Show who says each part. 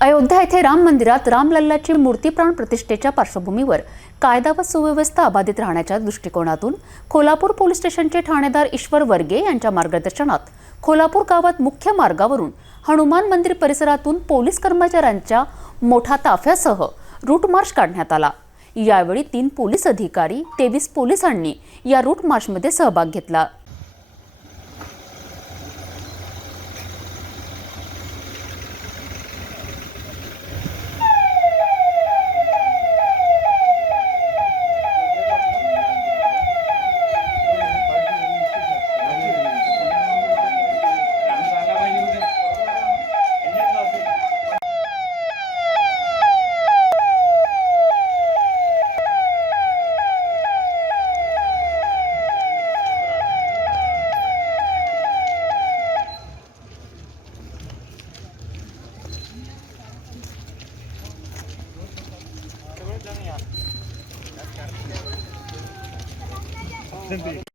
Speaker 1: अयोध्या येथे राम मंदिरात रामलल्लाची मूर्तीप्राण प्रतिष्ठेच्या पार्श्वभूमीवर कायदा व सुव्यवस्था अबाधित राहण्याच्या दृष्टिकोनातून कोल्हापूर पोलीस स्टेशनचे ठाणेदार ईश्वर वर्गे यांच्या मार्गदर्शनात खोलापूर गावात मुख्य मार्गावरून हनुमान मंदिर परिसरातून पोलीस कर्मचाऱ्यांच्या मोठा ताफ्यासह रूट मार्च काढण्यात आला. यावेळी तीन पोलीस अधिकारी तेवीस पोलिसांनी या रूट मार्चमध्ये सहभाग घेतला. Sentí.